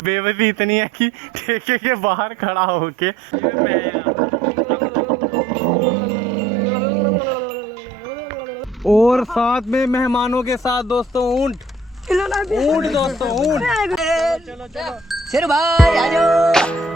बेबसी इतनी है कि ठेके के बाहर खड़ा होके और साथ में मेहमानों के साथ दोस्तों ऊंट दोस्तों ऊंट। चलो चलो शेर भाई आ जाओ।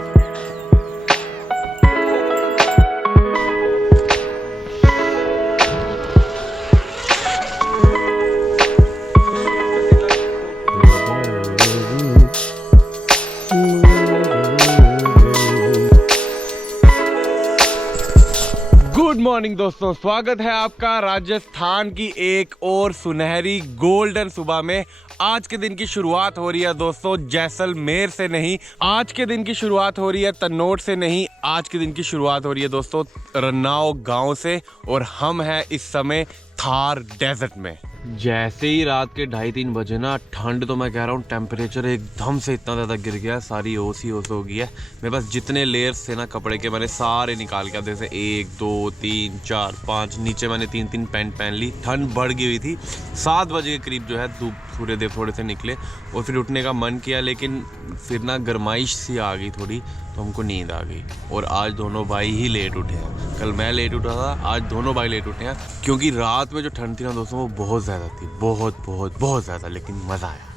गुड मॉर्निंग दोस्तों, स्वागत है आपका राजस्थान की एक और सुनहरी गोल्डन सुबह में। आज के दिन की शुरुआत हो रही है दोस्तों जैसलमेर से नहीं, आज के दिन की शुरुआत हो रही है तन्नौर से नहीं, आज के दिन की शुरुआत हो रही है दोस्तों रन्नाव गांव से। और हम हैं इस समय थार डेजर्ट में। जैसे ही रात के 2:30-3 बजे ना, ठंड तो मैं कह रहा हूँ टेम्परेचर एकदम से इतना ज़्यादा गिर गया, सारी ओस हो गई है। मेरे पास जितने लेयर्स थे ना कपड़े के, मैंने सारे निकाल के, जैसे 1 2 3 4 5 नीचे मैंने 3 पैंट पहन ली। ठंड बढ़ गई हुई थी। 7 बजे के करीब जो है धूप सूर्यदेव थोड़े से निकले और फिर उठने का मन किया, लेकिन फिर ना गर्माइश सी आ गई थोड़ी, तो हमको नींद आ गई। और आज दोनों भाई ही लेट उठे हैं। कल मैं लेट उठा था, आज दोनों भाई लेट उठे हैं, क्योंकि रात में जो ठंड थी ना दोस्तों वो बहुत ज़्यादा थी, बहुत ज़्यादा, लेकिन मज़ा आया।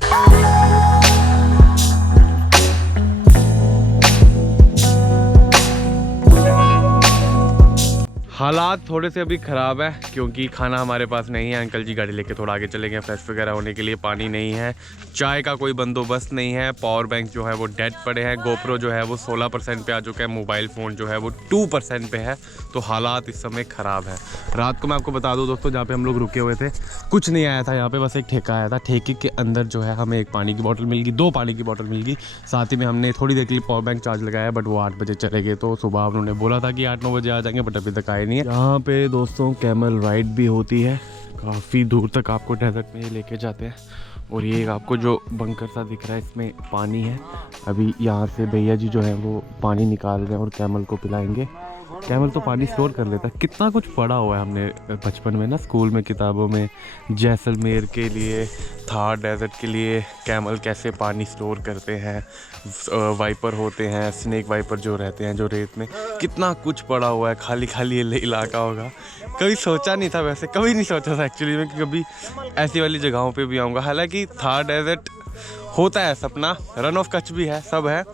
हालात थोड़े से अभी ख़राब है क्योंकि खाना हमारे पास नहीं है। अंकल जी गाड़ी लेके थोड़ा आगे चले गए, फ्रेश वगैरह होने के लिए। पानी नहीं है, चाय का कोई बंदोबस्त नहीं है, पावर बैंक जो है वो डेड पड़े हैं, गोप्रो जो है वो 16% पे आ चुका है, मोबाइल फ़ोन जो है वो 2% पे है। तो हालात इस समय ख़राब है। रात को मैं आपको बता दूं दोस्तों, जहाँ पे हम लोग रुके हुए थे कुछ नहीं आया था यहाँ पे, बस एक ठेका आया था। ठेके के अंदर जो है हमें 1 पानी की बोतल मिल गई, 2 पानी की बोतल मिल गई। साथ ही में हमने थोड़ी देर के लिए पावर बैंक चार्ज लगाया, बट वो 8 बजे चले गए। तो सुबह उन्होंने बोला था कि 8-9 बजे आ जाएंगे, बट अभी तक आए नहीं है। यहाँ पे दोस्तों कैमल राइड भी होती है, काफ़ी दूर तक आपको डेजर्ट में ये लेके जाते हैं। और ये आपको जो बंकर सा दिख रहा है इसमें पानी है। अभी यहाँ से भैया जी जो है वो पानी निकाल रहे हैं और कैमल को पिलाएंगे। कैमल तो पानी स्टोर कर लेता है। कितना कुछ पढ़ा हुआ है हमने बचपन में ना, स्कूल में किताबों में, जैसलमेर के लिए, थार डेजर्ट के लिए कैमल कैसे पानी स्टोर करते हैं, वाइपर होते हैं, स्नेक वाइपर जो रहते हैं जो रेत में, कितना कुछ पड़ा हुआ है। खाली खाली ये इलाका होगा। कभी सोचा नहीं था, वैसे कभी नहीं सोचा था एक्चुअली में कि कभी ऐसी वाली जगहों पे भी आऊँगा। हालांकि थार डेजर्ट होता है सपना, रन ऑफ कच्छ भी है, सब है,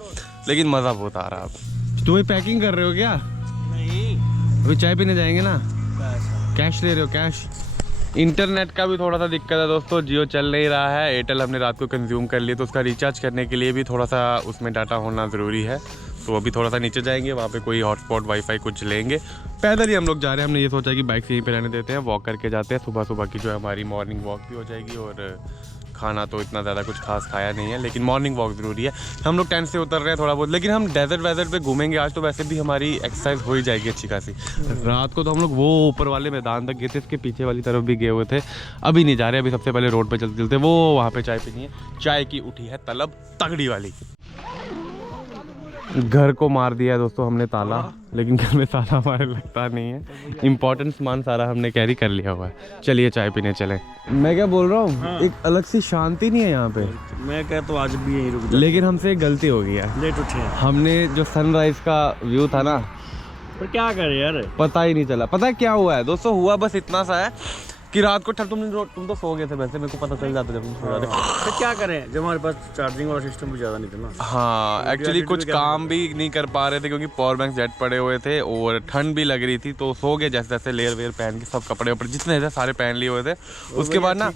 लेकिन मज़ा बहुत आ रहा है। तुम्हें पैकिंग कर रहे हो क्या? नहीं, अभी चाय पीने जाएंगे ना। कैश ले रहे हो? कैश। इंटरनेट का भी थोड़ा सा दिक्कत है दोस्तों, जियो चल नहीं रहा है। एयरटेल हमने रात को कंज्यूम कर लिया, तो उसका रिचार्ज करने के लिए भी थोड़ा सा उसमें डाटा होना ज़रूरी है। तो अभी थोड़ा सा नीचे जाएंगे, वहाँ पे कोई हॉटस्पॉट वाईफाई कुछ लेंगे। पैदल ही हम लोग जा रहे हैं। हमने ये सोचा कि बाइक से यहीं पे रहने देते हैं, वॉक करके जाते हैं। सुबह सुबह की जो है हमारी मॉर्निंग वॉक भी हो जाएगी। और खाना तो इतना ज़्यादा कुछ खास खाया नहीं है, लेकिन मॉर्निंग वॉक ज़रूरी है। हम लोग टेंट से उतर रहे हैं थोड़ा बहुत, लेकिन हम डेजर्ट पे घूमेंगे आज, तो वैसे भी हमारी एक्सरसाइज हो ही जाएगी अच्छी खासी। रात को तो हम लोग वो ऊपर वाले मैदान तक गए थे, इसके पीछे वाली तरफ भी गए हुए थे। अभी नहीं जा रहे, अभी सबसे पहले रोड पे चलते चलते वो वहाँ पे चाय पीनी है। चाय की उठी है तलब तगड़ी वाली। घर को मार दिया है दोस्तों हमने ताला, लेकिन घर में ताला हमारे लगता नहीं है। इम्पोर्टेंट सामान सारा हमने कैरी कर लिया हुआ है। चलिए चाय पीने चले। मैं क्या बोल रहा हूँ, हाँ। एक अलग सी शांति नहीं है यहाँ पे। मैं कहता तो आज भी यहीं रुक जाता, लेकिन हमसे एक गलती हो गई है, लेट उठे। हमने जो सनराइज का व्यू था ना, पर क्या करे यार, पता ही नहीं चला। पता है क्या हुआ है दोस्तों? हुआ बस इतना सा है कि रात को तुम तो सो गए थे, वैसे मेरे को पता चल जाता जब तुम सो जाते। तो क्या करें, जब हमारे पास चार्जिंग वाला सिस्टम भी ज़्यादा नहीं था ना। हाँ, एक्चुअली कुछ काम भी नहीं कर पा रहे थे क्योंकि पावर बैंक जेट पड़े हुए थे और ठंड भी लग रही थी। तो सो गए जैसे जैसे लेयर वेयर पहन के, सब कपड़े ऊपर जितने थे सारे पहन लिए हुए थे। उसके बाद ना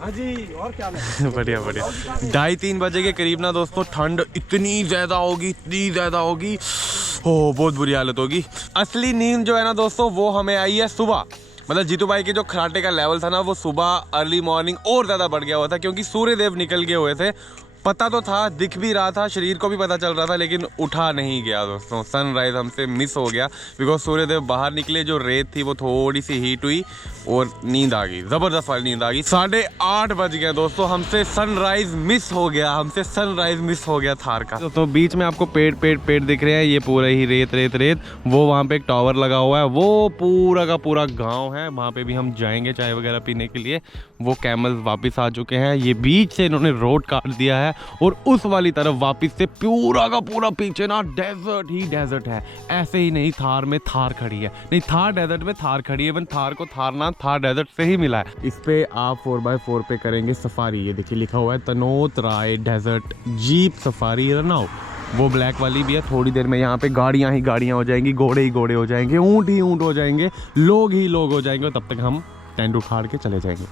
हाँ जी, और क्या बढ़िया 2:30-3 बजे के करीब ना दोस्तों ठंड इतनी ज़्यादा होगी, हो बहुत बुरी हालत होगी। असली नींद जो है ना दोस्तों वो हमें आई है सुबह। मतलब जीतू भाई के जो खराटे का लेवल था ना वो सुबह अर्ली मॉर्निंग और ज़्यादा बढ़ गया हुआ था, क्योंकि सूर्यदेव निकल गए हुए थे पता तो था, दिख भी रहा था, शरीर को भी पता चल रहा था, लेकिन उठा नहीं गया दोस्तों। सनराइज़ हमसे मिस हो गया बिकॉज सूर्यदेव बाहर निकले, जो रेत थी वो थोड़ी सी हीट हुई और नींद आ गई, ज़बरदस्त वाली नींद आ गई। 8:30 बज गए दोस्तों, हमसे सनराइज़ मिस हो गया, हमसे सनराइज़ मिस हो गया थार का। दोस्तों बीच में आपको पेड़ दिख रहे हैं, ये पूरा ही रेत। वो वहाँ पे एक टावर लगा हुआ है, वो पूरा का पूरा गाँव है, वहाँ पे भी हम जाएंगे चाय वगैरह पीने के लिए। वो कैमल्स वापस आ चुके हैं, ये बीच से इन्होंने रोड काट दिया है और उस वाली तरफ वापस से पूरा का पूरा पीछे ना डेजर्ट ही डेजर्ट है। ऐसे ही नहीं, थार में थार खड़ी है, नहीं थार डेजर्ट में थार खड़ी है, इवन थार को थार ना थार डेजर्ट से ही मिला है। इस पे आप 4x4 पे करेंगे सफारी, ये देखिए लिखा हुआ है तनोत राय डेजर्ट जीप सफारी रनाओ। वो ब्लैक वाली भी है। थोड़ी देर में यहाँ पे गाड़ियाँ ही गाड़ियाँ हो जाएंगी, घोड़े ही घोड़े हो जाएंगे, ऊँट ही ऊँट हो जाएंगे, लोग ही लोग हो जाएंगे, तब तक हम टेंट उखाड़ के चले जाएंगे।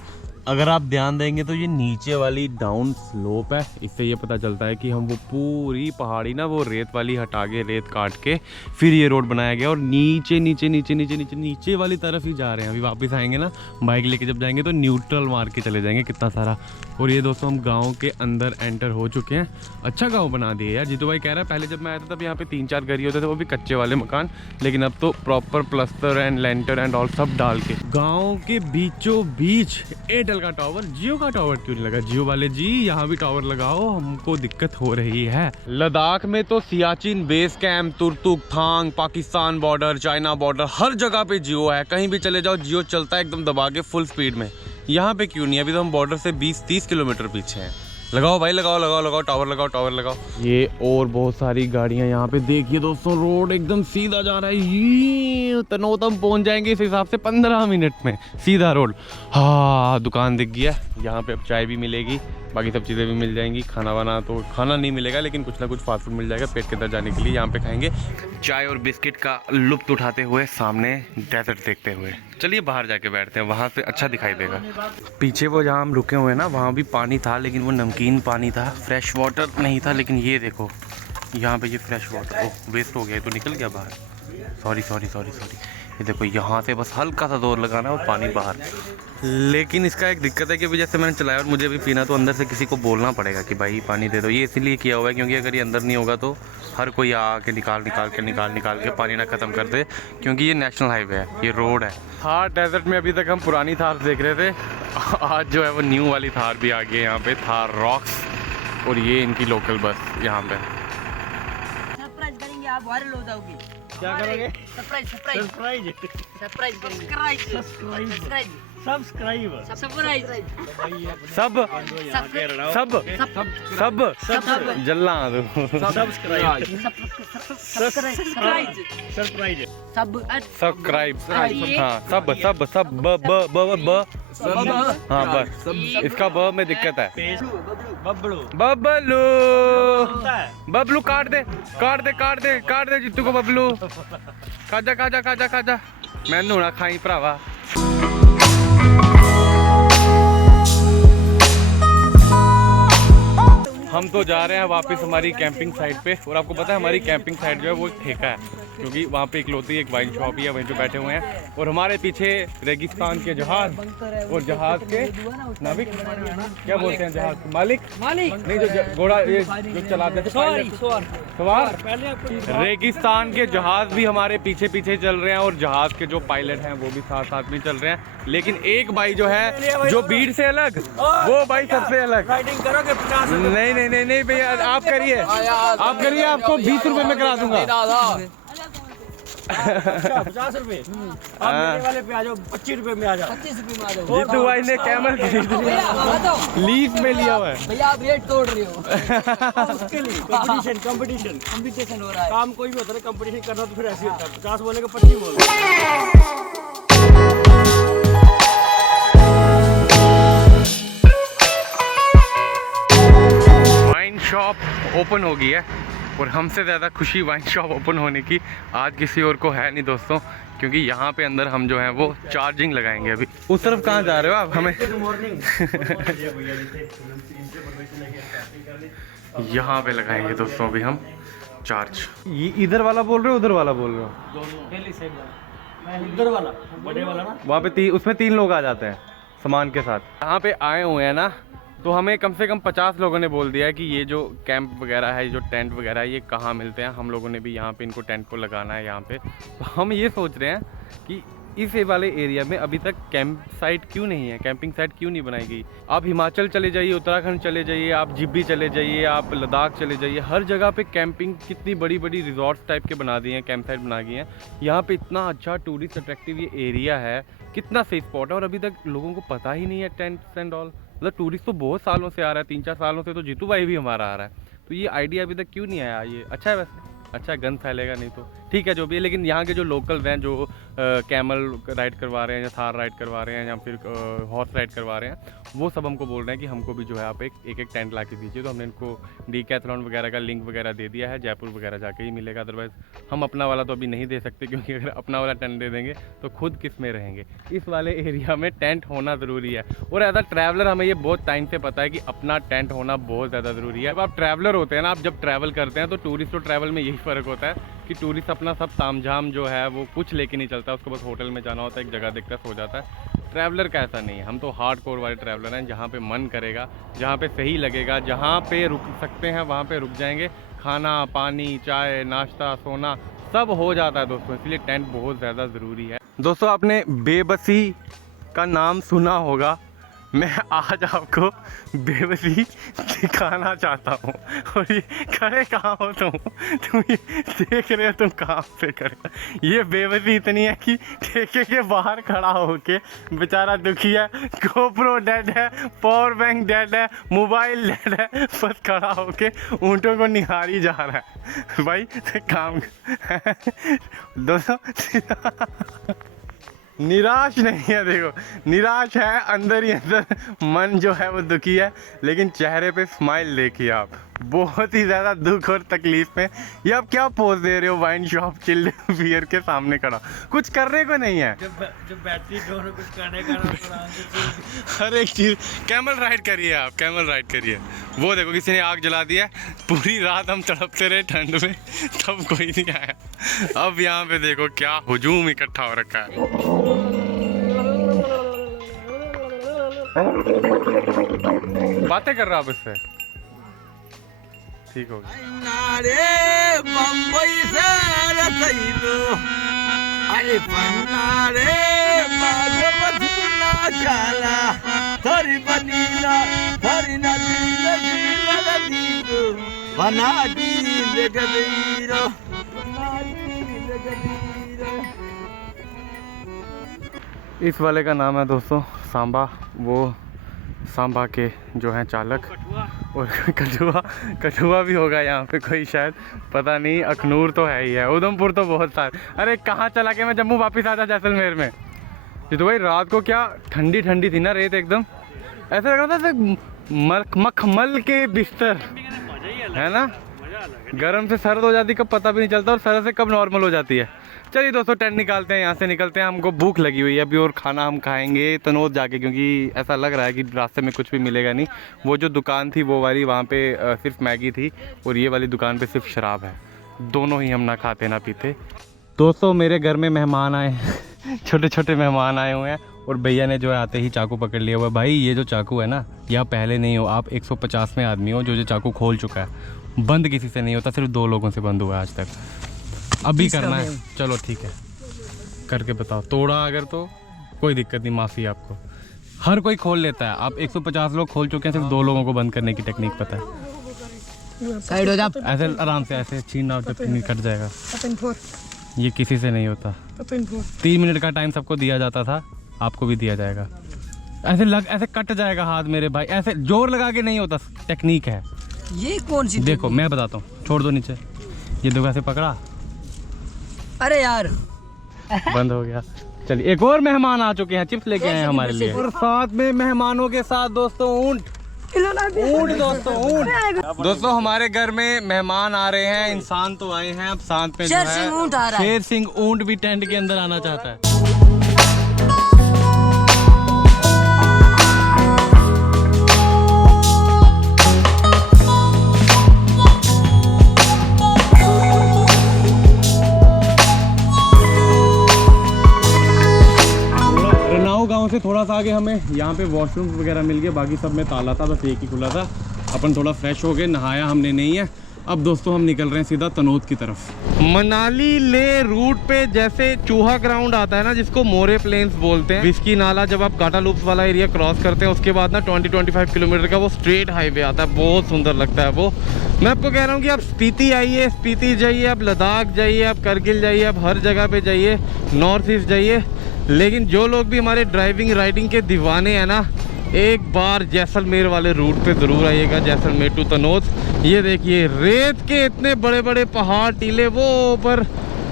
अगर आप ध्यान देंगे तो ये नीचे वाली डाउन स्लोप है, इससे ये पता चलता है कि हम वो पूरी पहाड़ी ना वो रेत वाली हटा के, रेत काट के फिर ये रोड बनाया गया और नीचे वाली तरफ ही जा रहे हैं। अभी वापस आएंगे ना बाइक लेके, जब जाएंगे तो न्यूट्रल मार के चले जाएंगे कितना सारा। और ये दोस्तों हम गाँव के अंदर एंटर हो चुके हैं। अच्छा गाँव बना दिए यार, जीतू भाई कह रहा है पहले जब मैं आया था तब यहाँ पे 3-4 घर ही होते थे, वो भी कच्चे वाले मकान, लेकिन अब तो proper plaster and lintel and all सब डाल के। गाँव के बीचों बीच एयरटेल का टावर, जियो का टावर क्यों नहीं लगा? जियो वाले जी यहाँ भी टावर लगाओ, हमको दिक्कत हो रही है। लद्दाख में तो सियाचिन बेस कैंप, तुर्तुक, थांग, पाकिस्तान बॉर्डर, चाइना बॉर्डर, हर जगह पे जियो है, कहीं भी चले जाओ जियो चलता है एकदम दबा के फुल स्पीड में। यहाँ पे क्यों नहीं? अभी तो हम बॉर्डर से 20-30 किलोमीटर पीछे हैं। लगाओ भाई लगाओ टावर लगाओ। ये और बहुत सारी गाड़ियां यहाँ पे देखिए दोस्तों, रोड एकदम सीधा जा रहा है, ये तनोतम पहुँच जाएंगे इस हिसाब से 15 मिनट में, सीधा रोड। हाँ दुकान दिख गया, यहाँ पे अब चाय भी मिलेगी, बाकी सब चीज़ें भी मिल जाएंगी। खाना वाना तो खाना नहीं मिलेगा, लेकिन कुछ ना कुछ फास्ट फूड मिल जाएगा पेट के अंदर जाने के लिए। यहाँ पे खाएंगे चाय और बिस्किट का लुत्फ उठाते हुए, सामने डेजर्ट देखते हुए। चलिए बाहर जाके बैठते हैं, वहाँ से अच्छा दिखाई देगा। पीछे वो जहाँ हम रुके हुए हैं ना, वहाँ भी पानी था, लेकिन वो नमकीन पानी था, फ्रेश वाटर नहीं था। लेकिन ये देखो यहाँ पे ये फ्रेश वाटर वेस्ट हो गया, तो निकल गया बाहर। सॉरी। ये देखो यहाँ से बस हल्का सा जोर लगाना है और पानी बाहर। लेकिन इसका एक दिक्कत है कि अभी जैसे मैंने चलाया और मुझे भी पीना, तो अंदर से किसी को बोलना पड़ेगा कि भाई पानी दे दो। ये इसीलिए किया हुआ है क्योंकि अगर ये अंदर नहीं होगा तो हर कोई आके निकाल के पानी ना ख़त्म कर दे, क्योंकि ये नेशनल हाईवे है, ये रोड है। थार डेजर्ट में अभी तक हम पुरानी थार देख रहे थे, आज जो है वो न्यू वाली थार भी आ गई है यहाँ पे, थार रॉक्स। और ये इनकी लोकल बस यहाँ पे। सरप्राइज करेंगे, आप वायरल हो जाओगे। क्या करोगे? सरप्राइज सब्सक्राइब करेंगे। सब जल्ला सब्सक्राइब, हाँ सब हाँ बस इसका ब में दिक्कत है। बबलू काट दे जित्तू को बबलू। खाजा मैनू ना खाई भरावा। हम तो जा रहे हैं वापस हमारी कैंपिंग साइट पे। और आपको पता है हमारी कैंपिंग साइट जो है वो एक ठेका है, क्योंकि वहाँ पे इकलौती एक वाइन शॉप ही है, वहीं पे बैठे हुए हैं। और हमारे पीछे रेगिस्तान के जहाज, और जहाज के नाविक क्या बोलते हैं, जहाज मालिक नहीं, जो घोड़ा ये जो चलाते थे सवार। रेगिस्तान के जहाज भी हमारे पीछे चल रहे हैं, और जहाज के जो पायलट हैं वो भी साथ में चल रहे हैं। लेकिन एक भाई जो है जो भीड़ से अलग, वो भाई सबसे अलग। नहीं भैया आप करिए, आपको 20 रुपए में करा दूंगा। 50 रुपए वाले पे आ जाओ, 25 रुपए में आ जाओ। जीतू भाई ने कैमल खरीद लिया, लीज में लिया हुआ है भैया, आप रेट तोड़ रहे हो। उसके लिए कंपटीशन हो रहा है। काम कोई भी होता है, कंपटीशन करना तो फिर ऐसे होता है, 50 बोले का 25 बोल। वाइन शॉप ओपन हो गई है, और हमसे ज़्यादा खुशी वाइन शॉप ओपन होने की आज किसी और को है नहीं दोस्तों, क्योंकि यहाँ पे अंदर हम जो है वो चार्जिंग लगाएंगे। अभी उस तरफ कहाँ जा रहे हो आप? हमें यहाँ पे लगाएंगे दोस्तों अभी हम चार्ज। ये इधर वाला बोल रहे हो, उधर वाला बोल रहे हो? उधर वाला बड़े वाला ना, वहाँ पे उसमें 3 लोग आ जाते हैं सामान के साथ। यहाँ पे आए हुए हैं ना तो हमें कम से कम 50 लोगों ने बोल दिया है कि ये जो कैंप वगैरह है, जो टेंट वगैरह है, ये कहाँ मिलते हैं। हम लोगों ने भी यहाँ पे इनको टेंट को लगाना है यहाँ पे। तो हम ये सोच रहे हैं कि इस वाले एरिया में अभी तक कैंप साइट क्यों नहीं है, कैंपिंग साइट क्यों नहीं बनाई गई। आप हिमाचल चले जाइए, उत्तराखंड चले जाइए, आप जिब्बी चले जाइए, आप लद्दाख चले जाइए, हर जगह पे कैंपिंग कितनी बड़ी बड़ी रिजॉर्ट्स टाइप के बना दिए हैं, कैंप साइट बना गई हैं। यहाँ पे इतना अच्छा टूरिस्ट अट्रैक्टिव ये एरिया है, कितना सेफ स्पॉट है, और अभी तक लोगों को पता ही नहीं है टेंट्स एंड ऑल। मतलब टूरिस्ट तो बहुत सालों से आ रहा है, 3-4 सालों से तो जीतू भाई भी हमारा आ रहा है। तो ये आइडिया अभी तक क्यों नहीं आया। ये अच्छा है वैसे, अच्छा गन फैलेगा नहीं तो ठीक है जो भी है। लेकिन यहाँ के जो लोकल्स हैं, जो कैमल राइड करवा रहे हैं या थार राइड करवा रहे हैं या फिर हॉर्स राइड करवा रहे हैं, वो सब हमको बोल रहे हैं कि हमको भी जो है आप एक टेंट ला के दीजिए। तो हमने इनको डीकैथलॉन वगैरह का लिंक वगैरह दे दिया है, जयपुर वगैरह जाके ही मिलेगा। अदरवाइज़ हम अपना वाला तो अभी नहीं दे सकते, क्योंकि अगर अपना वाला टेंट दे देंगे तो खुद किस में रहेंगे। इस वाले एरिया में टेंट होना ज़रूरी है, और एज अ ट्रैवलर हमें ये बहुत टाइम से पता है कि अपना टेंट होना बहुत ज़्यादा ज़रूरी है। अब आप ट्रैवलर होते हैं ना, आप जब ट्रैवल करते हैं तो टूरिस्ट और ट्रैवल में यही फ़र्क होता है कि टूरिस्ट अपना सब तामझाम जो है वो कुछ लेके नहीं चलता, उसको बस होटल में जाना होता है, एक जगह देखता सो जाता है। ट्रैवलर का ऐसा नहीं है, हम तो हार्ड कोर वाले ट्रैवलर हैं, जहाँ पे मन करेगा, जहाँ पे सही लगेगा, जहाँ पे रुक सकते हैं वहाँ पे रुक जाएंगे। खाना पानी चाय नाश्ता सोना सब हो जाता है दोस्तों, इसलिए टेंट बहुत ज़्यादा ज़रूरी है। दोस्तों आपने बेबसी का नाम सुना होगा, मैं आज आपको बेबसी दिखाना चाहता हूँ। और ये खड़े कहाँ हो तुम ये देख रहे हो, तुम कहाँ पे खड़े। ये बेबसी इतनी है कि ठेके के बाहर खड़ा होके बेचारा दुखी है, गोप्रो डेड है, पावर बैंक डेड है, मोबाइल डेड है, बस खड़ा होके ऊँटों को निहारी जा रहा है। भाई काम दोस्तों निराश नहीं है, देखो निराश है अंदर ही अंदर, मन जो है वो दुखी है, लेकिन चेहरे पे स्माइल देखिए आप, बहुत ही ज़्यादा दुख और तकलीफ में। ये आप क्या पोज दे रहे हो वाइन शॉप चिल्ड बियर के सामने खड़ा, कुछ करने को नहीं है। जब बैटरी दोनों कुछ करने का ना, हर एक चीज़ कैमल राइड करिए आप, कैमल राइड करिए। वो देखो किसी ने आग जला दिया, पूरी रात हम तड़पते रहे ठंड में, तब कोई नहीं आया। अब यहाँ पे देखो क्या हुजूम इकट्ठा हो रखा है। बातें कर रहा आप इससे ठीक हो नारे बम्बई से रसैलो, अरे पन्नारे बागमती ना जाला, थरी बनीला थरी नदी नदी बना दी लगदीरो, बना दी लगदीरो। इस वाले का नाम है दोस्तों सांबा, वो सांबा के जो हैं चालक, और कठुआ भी होगा यहाँ पे कोई शायद, पता नहीं। अखनूर तो है ही है, उधमपुर तो बहुत सारे। अरे कहाँ चला के मैं जम्मू वापस आ जा जैसलमेर में। ये तो भाई रात को क्या ठंडी ठंडी थी ना रेत, एकदम ऐसा लग रहा था मखमल के बिस्तर है ना, गर्म से सर्द हो जाती कब पता भी नहीं चलता, और सर्द से कब नॉर्मल हो जाती है। चलिए दोस्तों टेंट निकालते हैं, यहाँ से निकलते हैं, हमको भूख लगी हुई है अभी, और खाना हम खाएंगे तनोद जाके, क्योंकि ऐसा लग रहा है कि रास्ते में कुछ भी मिलेगा नहीं। वो जो दुकान थी वो वाली, वहाँ पे सिर्फ मैगी थी, और ये वाली दुकान पे सिर्फ शराब है। दोनों ही हम ना खाते ना पीते। दोस्तों मेरे घर में मेहमान आए छोटे छोटे मेहमान आए हुए हैं, और भैया ने जो है आते ही चाकू पकड़ लिया हुआ है। भाई ये जो चाकू है ना, ये आप पहले नहीं हो, आप 150वें आदमी हो जो चाकू खोल चुका है। बंद किसी से नहीं होता, सिर्फ 2 लोगों से बंद हुआ है आज तक। अभी करना है, चलो ठीक है करके बताओ। तोड़ा अगर तो कोई दिक्कत नहीं, माफ़ी आपको। हर कोई खोल लेता है, आप 150 लोग खोल चुके हैं, सिर्फ 2 लोगों को बंद करने की टेक्निक पता है। साइड हो जा, ऐसे आराम से ऐसे छीनना, जब कट जाएगा। ये किसी से नहीं होता। 3 मिनट का टाइम सबको दिया जाता था, आपको भी दिया जाएगा। ऐसे कट जाएगा हाथ मेरे भाई, ऐसे जोर लगा के नहीं होता, टेक्निक है। ये कौन सी देखो मैं बताता हूँ, छोड़ दो नीचे, ये देखो ऐसे पकड़ा, अरे यार बंद हो गया। चलिए एक और मेहमान आ चुके हैं, चिप्स लेके आए हैं हमारे लिए, और साथ में मेहमानों के साथ दोस्तों ऊंट दोस्तों ऊंट। दोस्तों हमारे घर में मेहमान आ रहे हैं, इंसान तो आए हैं, अब साथ में जो है शेर सिंह ऊंट भी टेंट के अंदर आना चाहता है। गांव से थोड़ा सा आगे हमें यहाँ पे वॉशरूम वगैरह मिल गए, बाकी सब में ताला था, बस एक ही खुला था। अपन थोड़ा फ्रेश हो गए, नहाया हमने नहीं है। अब दोस्तों हम निकल रहे हैं सीधा तनोद की तरफ। मनाली ले रूट पे जैसे चूहा ग्राउंड आता है ना, जिसको मोरे प्लेन्स बोलते हैं, विस्की नाला, जब आप काटा लूप्स वाला एरिया क्रॉस करते हैं उसके बाद ना 20-25 किलोमीटर का वो स्ट्रेट हाईवे आता है, बहुत सुंदर लगता है वो। मैं आपको कह रहा हूँ कि आप स्पीति आइए, स्पीति जाइए, आप लद्दाख जाइए, आप करगिल जाइए, आप हर जगह पे जाइए, नॉर्थ ईस्ट जाइए, लेकिन जो लोग भी हमारे ड्राइविंग राइडिंग के दीवाने हैं ना, एक बार जैसलमेर वाले रूट पे ज़रूर आइएगा, जैसलमेर टू तनोद। ये देखिए रेत के इतने बड़े बड़े पहाड़ टीले, वो ऊपर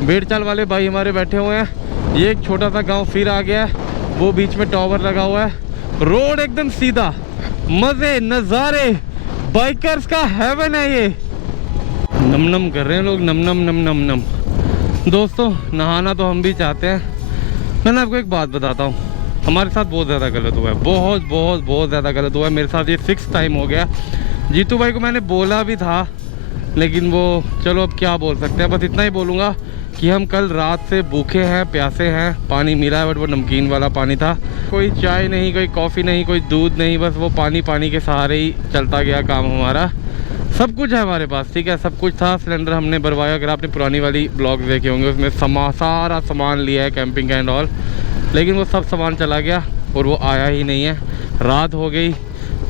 बेड़चाल वाले भाई हमारे बैठे हुए हैं। ये एक छोटा सा गांव फिर आ गया है, वो बीच में टावर लगा हुआ है, रोड एकदम सीधा, मज़े नज़ारे, बाइकर्स का हेवन है ये। नम नम कर रहे हैं लोग, नम नम नम नम नम। दोस्तों नहाना तो हम भी चाहते हैं। मैं आपको एक बात बताता हूँ, हमारे साथ बहुत ज़्यादा गलत हुआ है, बहुत बहुत बहुत ज़्यादा गलत हुआ है मेरे साथ। ये 6th टाइम हो गया। जीतू भाई को मैंने बोला भी था, लेकिन वो चलो अब क्या बोल सकते हैं, बस इतना ही बोलूँगा कि हम कल रात से भूखे हैं, प्यासे हैं। पानी मिला है बट वो नमकीन वाला पानी था, कोई चाय नहीं, कोई कॉफ़ी नहीं, कोई दूध नहीं, बस वो पानी के सहारे ही चलता गया काम हमारा। सब कुछ है हमारे पास, ठीक है, सब कुछ था। सिलेंडर हमने भरवाया, अगर आपने पुरानी वाली ब्लॉग देखे होंगे उसमें सारा सामान लिया है, कैंपिंग का एंड ऑल, लेकिन वो सब सामान चला गया और वो आया ही नहीं है। रात हो गई,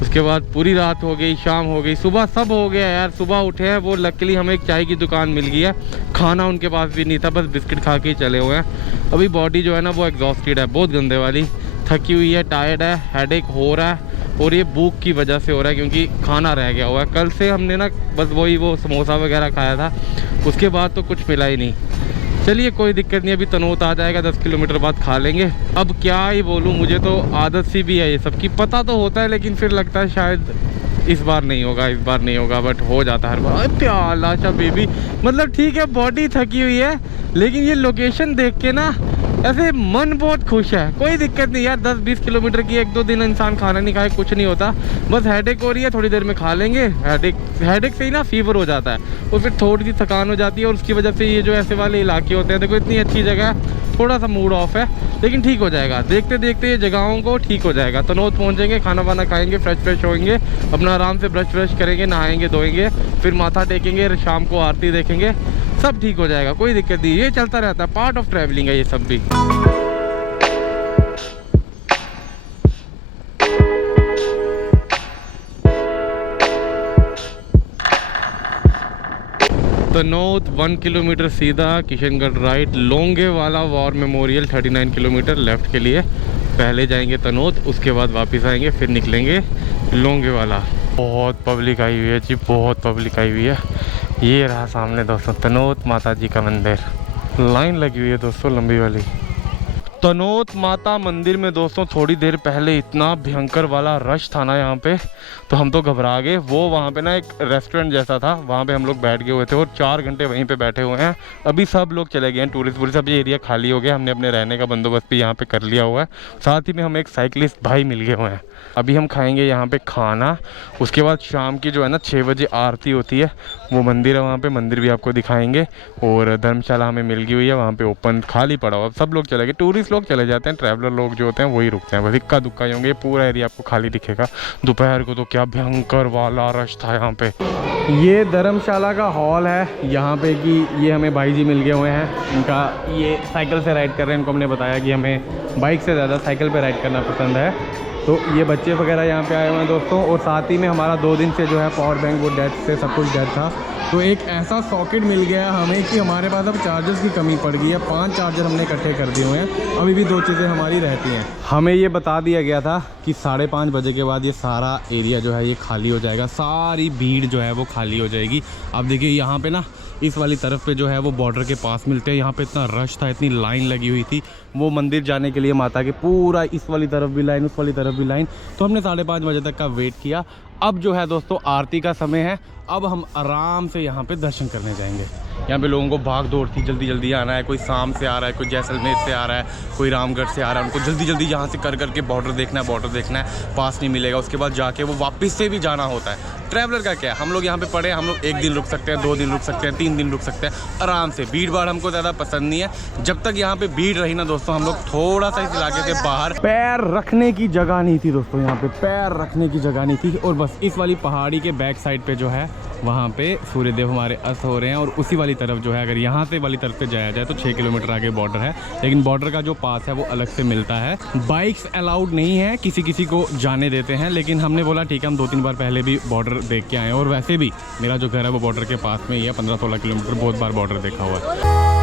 उसके बाद पूरी रात हो गई, शाम हो गई, सुबह सब हो गया यार। सुबह उठे हैं, वो लकीली हमें एक चाय की दुकान मिल गई है, खाना उनके पास भी नहीं था, बस बिस्किट खा के ही चले हुए हैं। अभी बॉडी जो है ना वो एग्जॉस्टेड है, बहुत गंदे वाली, थकी हुई है, टायर्ड है, हेडेक हो रहा है, और ये भूख की वजह से हो रहा है क्योंकि खाना रह गया हुआ है। कल से हमने ना बस वही वो समोसा वगैरह खाया था, उसके बाद तो कुछ मिला ही नहीं। चलिए कोई दिक्कत नहीं, अभी तनोद आ जाएगा, 10 किलोमीटर बाद खा लेंगे। अब क्या ही बोलूँ, मुझे तो आदत सी भी है ये सबकी, पता तो होता है, लेकिन फिर लगता है शायद इस बार नहीं होगा, इस बार नहीं होगा, बट हो जाता है हर बार। प्याला सा बेबी, मतलब ठीक है बॉडी थकी हुई है, लेकिन ये लोकेशन देख के ना ऐसे मन बहुत खुश है। कोई दिक्कत नहीं यार, 10-20 किलोमीटर की 1-2 दिन इंसान खाना नहीं खाए कुछ नहीं होता, बस हेडेक हो रही है, थोड़ी देर में खा लेंगे। हेडेक से ही ना फीवर हो जाता है और फिर थोड़ी सी थकान हो जाती है, और उसकी वजह से ये जो ऐसे वाले इलाके होते हैं, देखो इतनी अच्छी जगह है, थोड़ा सा मूड ऑफ है, लेकिन ठीक हो जाएगा। देखते देखते ये जगहों को ठीक हो जाएगा। तनोद पहुँचेंगे, खाना वाना खाएंगे, फ्रेश होंगे, अपना आराम से ब्रश करेंगे, नहाएंगे धोएंगे, फिर माथा टेकेंगे, शाम को आरती देखेंगे, सब ठीक हो जाएगा, कोई दिक्कत नहीं। ये चलता रहता है, पार्ट ऑफ ट्रैवलिंग है ये सब भी। तनोद 1 किलोमीटर सीधा, किशनगढ़ राइट, लोंगे वाला वॉर मेमोरियल 39 किलोमीटर लेफ्ट के लिए। पहले जाएंगे तनोद, उसके बाद वापस आएंगे, फिर निकलेंगे लोंगे वाला। बहुत पब्लिक आई हुई है जी, बहुत पब्लिक आई हुई है। ये रहा सामने दोस्तों तनोद माता जी का मंदिर, लाइन लगी हुई है दोस्तों लंबी वाली। तनोद माता मंदिर में दोस्तों थोड़ी देर पहले इतना भयंकर वाला रश था ना यहाँ पे, तो हम तो घबरा गए। वो वहाँ पे ना एक रेस्टोरेंट जैसा था, वहाँ पे हम लोग बैठ गए हुए थे और 4 घंटे वहीं पे बैठे हुए हैं। अभी सब लोग चले गए हैं, टूरिस्ट वूरिस्ट, सब ये एरिया खाली हो गया। हमने अपने रहने का बंदोबस्त भी यहाँ पे कर लिया हुआ है, साथ ही में हमें एक साइकिलिस्ट भाई मिल गए हुए हैं। अभी हम खाएंगे यहाँ पे खाना, उसके बाद शाम की जो है ना 6 बजे आरती होती है, वो मंदिर है वहाँ पे, मंदिर भी आपको दिखाएंगे। और धर्मशाला हमें मिल गई हुई है, वहाँ पे ओपन खाली पड़ा हुआ, सब लोग चले गए, टूरिस्ट लोग चले जाते हैं, ट्रैवलर लोग जो होते हैं वही रुकते हैं, बस इक्का दुक्का ही होंगे। ये पूरा एरिया आपको खाली दिखेगा। दोपहर को तो क्या भयंकर वाला रश था यहाँ पे। ये धर्मशाला का हॉल है यहाँ पे, कि ये हमें भाई जी मिल गए हुए हैं, इनका ये साइकिल से राइड कर रहे हैं। इनको हमने बताया कि हमें बाइक से ज़्यादा साइकिल पे राइड करना पसंद है, तो ये बच्चे वगैरह यहाँ पे आए हुए हैं दोस्तों। और साथ ही में हमारा 2 दिन से जो है पावर बैंक वो डेड से सब कुछ डेड था, तो एक ऐसा सॉकेट मिल गया हमें कि हमारे पास अब चार्जर्स की कमी पड़ गई है। 5 चार्जर हमने इकट्ठे कर दिए हुए हैं, अभी भी 2 चीज़ें हमारी रहती हैं। हमें ये बता दिया गया था कि 5:30 बजे के बाद ये सारा एरिया जो है ये खाली हो जाएगा, सारी भीड़ जो है वो खाली हो जाएगी। अब देखिए यहाँ पे ना इस वाली तरफ पे जो है वो बॉर्डर के पास मिलते हैं, यहाँ पे इतना रश था, इतनी लाइन लगी हुई थी वो मंदिर जाने के लिए माता के, पूरा इस वाली तरफ भी लाइन, उस वाली तरफ भी लाइन। तो हमने 5:30 बजे तक का वेट किया। अब जो है दोस्तों आरती का समय है, अब हम आराम से यहाँ पे दर्शन करने जाएंगे। यहाँ पे लोगों को भाग दौड़ थी, जल्दी जल्दी आना है, कोई शाम से आ रहा है, कोई जैसलमेर से आ रहा है, कोई रामगढ़ से आ रहा है, उनको जल्दी जल्दी यहाँ से कर करके बॉर्डर देखना है, पास नहीं मिलेगा, उसके बाद जाके वो वापस से भी जाना होता है। ट्रैवलर का क्या है, हम लोग यहाँ पे पड़े, हम लोग 1 दिन रुक सकते हैं, 2 दिन रुक सकते हैं, 3 दिन रुक सकते हैं आराम से। भीड़ भाड़ हमको ज़्यादा पसंद नहीं है। जब तक यहाँ पे भीड़ रही ना दोस्तों, हम लोग थोड़ा सा इस इलाके से बाहर, पैर रखने की जगह नहीं थी दोस्तों, यहाँ पे पैर रखने की जगह नहीं थी। और बस इस वाली पहाड़ी के बैक साइड पे जो है वहाँ पे सूर्यदेव हमारे अस्त हो रहे हैं, और उसी वाली तरफ जो है, अगर यहाँ से वाली तरफ से जाया जाए तो 6 किलोमीटर आगे बॉर्डर है, लेकिन बॉर्डर का जो पास है वो अलग से मिलता है। बाइक्स अलाउड नहीं है, किसी किसी को जाने देते हैं, लेकिन हमने बोला ठीक है, हम 2-3 बार पहले भी बॉर्डर देख के आए हैं, और वैसे भी मेरा जो घर है वो बॉर्डर के पास में ही है, 15-16 किलोमीटर, बहुत बार बॉर्डर देखा हुआ है।